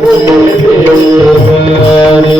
Thank you.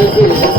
Brasil.